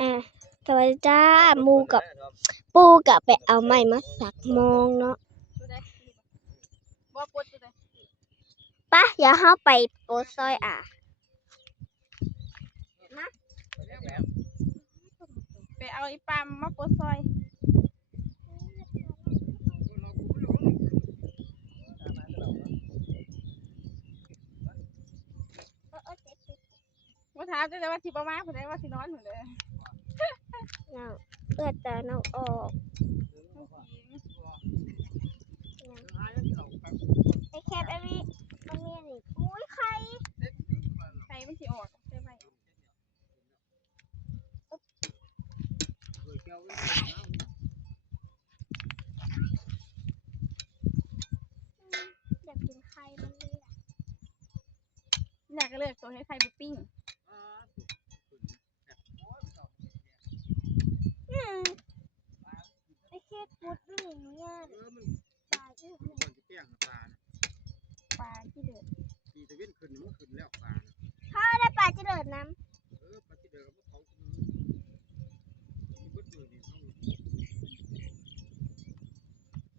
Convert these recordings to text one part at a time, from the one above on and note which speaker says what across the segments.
Speaker 1: อะสวัสดีจ้าหมูกับปูกับไปเอาไม้มาสักมองเนาะ
Speaker 2: ตัวใดบ่ปะ
Speaker 1: อย่าเฮาไปโปรซอยอะ
Speaker 2: ไปเอาอีปามมาปวดซอยว่าถามจะได้ว่าสิประมาณผู้ใดว่าสินอนผู้ใด
Speaker 1: น้องเอื้อตาน้องออกไอแคปไอวิมันมีนี่อุ้ยใคร
Speaker 2: ใครมันสิออกใช่ไหม
Speaker 1: อยากกินไข่มันเลยอะ
Speaker 2: อยากก็เลือกตัวให้ใครไปปิ้ง
Speaker 1: อืม ไอแคปพูดไม่เห็นเนี่ยตายอื้อหือ
Speaker 2: ปลาที่เดือด
Speaker 1: ถ้าได้ปลาจะเดินน้ำ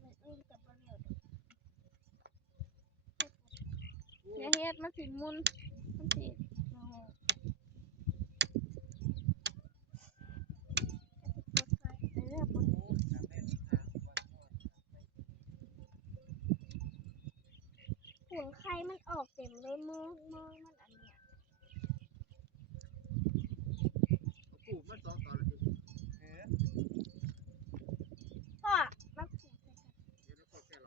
Speaker 1: มันอุ้ยกับบะเหมี่ยว
Speaker 2: อย่าเฮ็ดมันสิมุนมันสิ หเออปวด
Speaker 1: ขุนไข่มันออกเต็มเลยมือมือมันอันเนี้ยพ่อมาขุนใส่กัน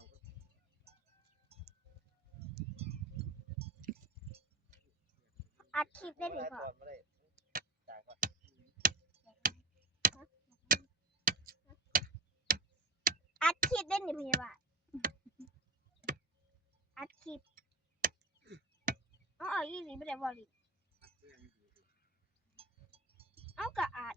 Speaker 1: อัดคลิปได้หรือเปล่าอั ดคลิปได้หรือพยาบาลอัดคลิปเอาเอาอีหลีไม่ได้บอลีเอากะอัด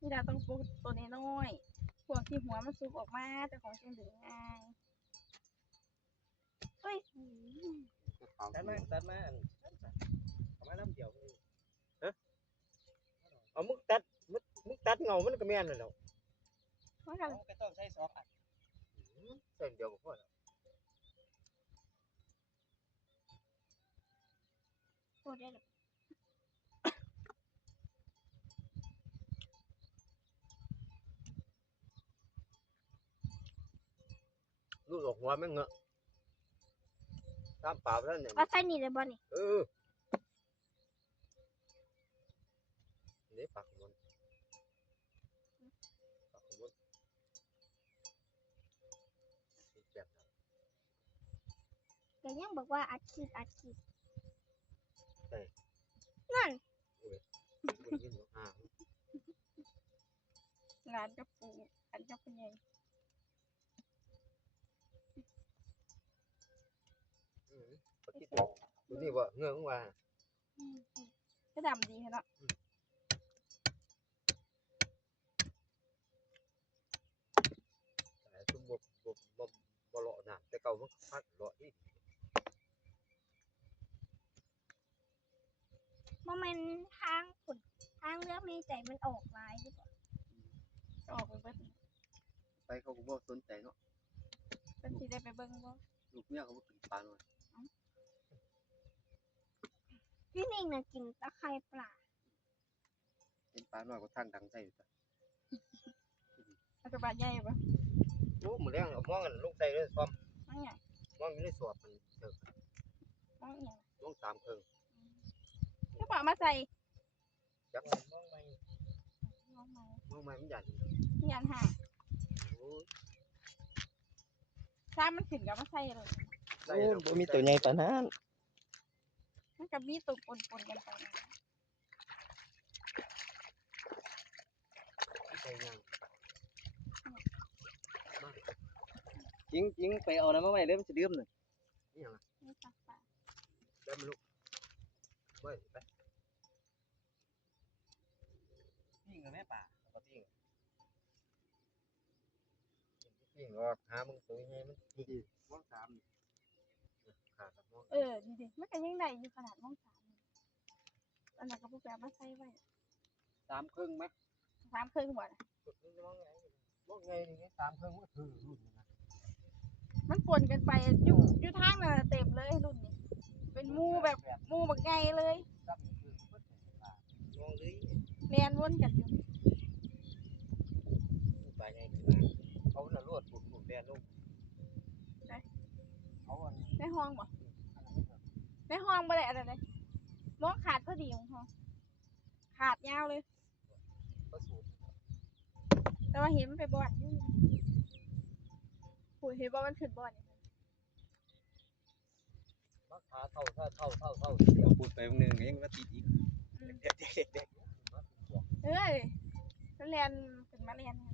Speaker 2: นี่เราต้องปลูกตัวน้อยๆพวกที่หัวมันสุกออกมาแต่ของจังดึงง่าย
Speaker 1: เฮ้ย
Speaker 3: ตัดมาตัดมาอันเอามาลำเดียวนี่ฮะเอามึงตัดมึงมึงตัดเงามันก็แม่นแล้ว
Speaker 2: เพราะเรา
Speaker 3: ก็ต้องใช้สองอันเส้นเดียวก็พอแล้ว
Speaker 1: โอ้ได้หรอ
Speaker 3: ลูกออกหัวแม่งเหงอะ ตามป่าแล้วเนี่ย
Speaker 1: เอาใส่นี่เลยบอนี่
Speaker 3: เออนี่ปากมันปากมันเจ็บ
Speaker 1: แต่ยังบอกว่าอัดคลิปอัดคลิป
Speaker 3: ใช่
Speaker 1: นั่น
Speaker 3: มันยินอ่างา
Speaker 2: นกับปูอันกับเป็นไง
Speaker 3: ตัวตัวนี้ว่าเงื้องว่า
Speaker 2: ก็ดำดีเนาะ
Speaker 3: แต่สมบูรณ์บ่บ่บ่เลาะน้ำแต่เก่ามันพัดเลาะอีก
Speaker 1: โมเมนทางขุนทางเลือกมีใจมันออกลายหรือเปล่า
Speaker 2: ก็ออกไปเบิ่ง
Speaker 3: ไปเขาก็บ่สนใจเนาะ
Speaker 2: เป็นสิได้ไปเบิ่งบ่
Speaker 3: ลูกเมียเขาบ่กินปลาหน่อย
Speaker 1: พี่นิ่งน่ะกินตะไคร่ปลา
Speaker 3: กินปลาหน่อยก็ทางดังใจอยู่จ้ะ
Speaker 2: อันตรายใหญ่บ่
Speaker 3: โอ้มื้อแรงเอามองกันลูกใส่เลยซ้อม
Speaker 2: มันหยัง
Speaker 3: มองอยู่ในสอบมันเถอะ
Speaker 2: มันหยัง
Speaker 3: มองสามครึ่ง
Speaker 2: ก็ปล่ามาใส่
Speaker 3: จักมองไม่
Speaker 2: มองมาม
Speaker 3: องไม่มันหยัน
Speaker 2: ยันห่าง
Speaker 3: โอ้ย
Speaker 2: ถ้ามันขึ้นก็มาใส่เลย
Speaker 3: ได้
Speaker 4: โอ้
Speaker 3: แล้ว
Speaker 4: บ่มีตัวใหญ่ปานนั้น
Speaker 2: มันก็มีตุ่มปนๆกันไปนะ
Speaker 3: ใส่ยัง
Speaker 4: จริงจริงๆไปเอาน้ำมาไว้เด้อมันสิดื่มน่ะ
Speaker 3: นี่ยัง
Speaker 2: มีปลาปลา
Speaker 3: แล้วมันลูกไม่ไป
Speaker 4: ปิ้งกับแม่ป่า
Speaker 3: ปกติปิ้งริงออกหามึงตัวใหญ่มันดีมองสาม ขาดมอง
Speaker 2: เออดีดิมันก็ยังได้อยู่ขนาดมองสามนี่อันนั้นก็พวกแบบมาใส่ไว้
Speaker 4: สามครึ่งไหม
Speaker 2: สามครึ่งบ่นะ
Speaker 3: มองไงมองไงนี่สามเครื่องมันคือรุ่นนะ
Speaker 2: มันปนกันไปอยู่อยู่ทางนั่นนะเต็มเลยรุ่นนี้ เป็นหมู่แบบหมู่บักใหญ่เลย
Speaker 3: ซ้ำคือมันมองเลย
Speaker 2: เรียนวนกันอยู่
Speaker 3: ไปไงคือเขาน่ะรวดปุดปุดแดนลูกเขาอัน
Speaker 2: ในห้องบ่ ในห้องบ่ได้อะไรเลยมองขาดพอดีของห้องขาดยาวเลย
Speaker 3: เขาสูตร
Speaker 2: แต่ว่าเห็นมันไปบ่อนอยู่ผู้เห็นว่ามันขึ้นบ่อนอยู่
Speaker 3: มักขาเท่าเท่าเท่าเท่าเท่าเดียว
Speaker 4: พูดไปวันหนึ่งก็ยังมาติดอีก
Speaker 2: อืม
Speaker 3: เด็กเด็กเด็กเด็ก
Speaker 2: เอ้ยมันเรียนขึ้นมาเรียน
Speaker 3: ไป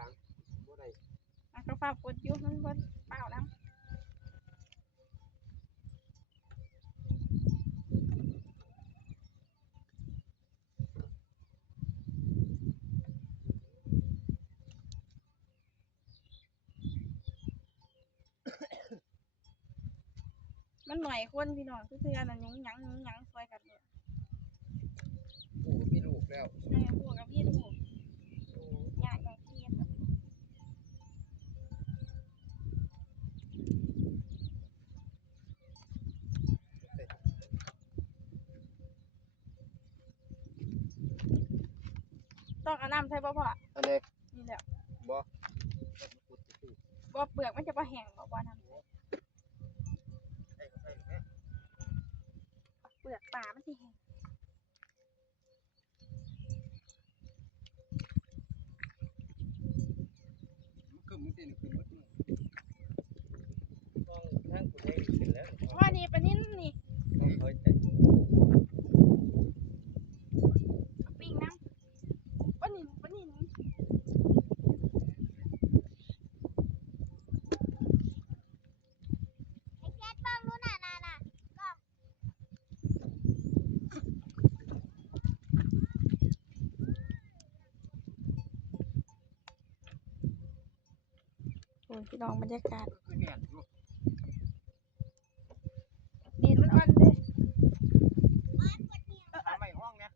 Speaker 3: กลางบ่ได้
Speaker 2: มันก็ฝากกดอยู่มันบ่เปล่าน้ำมันหน่อยคนพี่น้องคือคืออันนั้นยังยังยังยังซอยกันเลย
Speaker 3: โอ้มีลูกแล้ว
Speaker 2: แม่พวกกับพี่ถูกยากอย่างที่ ต้องเอาน้ำใส่บ่พ่อ
Speaker 3: อันนี้
Speaker 2: นี่แหละ
Speaker 3: บ่
Speaker 2: บ่เปลือกมันจะบ่แห้งบ่บ่น้ำ
Speaker 3: ใส่ใส่แม่
Speaker 2: เปลือกปลามันสิแห้ง
Speaker 4: ก็มึงเต้นขึ้นหมดเลย
Speaker 3: ต้องทางกูได้ขึ้นแล้ว
Speaker 2: ว่านี่ปลานิ่นนี่
Speaker 3: ต้องคอยใจ
Speaker 2: เอาปิ้งน้ำปลานิ่นปลานิ่น
Speaker 1: ไอ้แคทบ้างนู้นน่ะน่ะน่ะก็
Speaker 2: โอ้ยพี่น้องบรรยากาศ
Speaker 4: คือแน่นอยู่
Speaker 2: ดินมันอ่อนเด้
Speaker 3: ทำไมห้องเนี่ย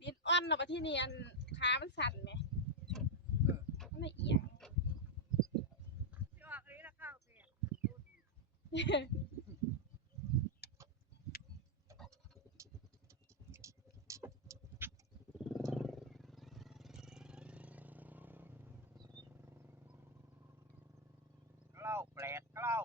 Speaker 2: ดินอ่อนแล้วบัดที่นี่อันขามันสั่นแหมมันละเอียง
Speaker 3: เล่าแปลกเล่า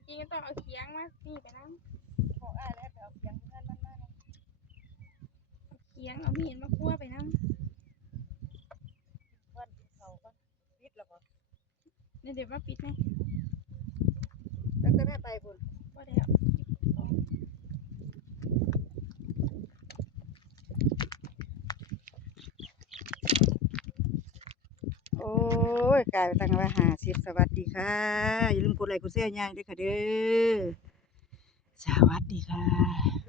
Speaker 2: จ ริงๆก็ต้องเอาเคียงมานี่ไปน้ำบอกอ้ายแล้วไปเอาเคียงเพื่อนมันมาเอาเคียงเอามีดมาคั่วไปน้ำนี่เดี๋ยวมาปิดไหม
Speaker 5: แล้วก็แม่ไปพุ่น
Speaker 2: ว่าเดี๋ยว
Speaker 5: โอ้ย กายตั้งว่าหาสิบสวัสดีค่ะ อย่าลืมกดไลค์กดแชร์ย่างด้วยค่ะเด้อ สวัสดีค่ะ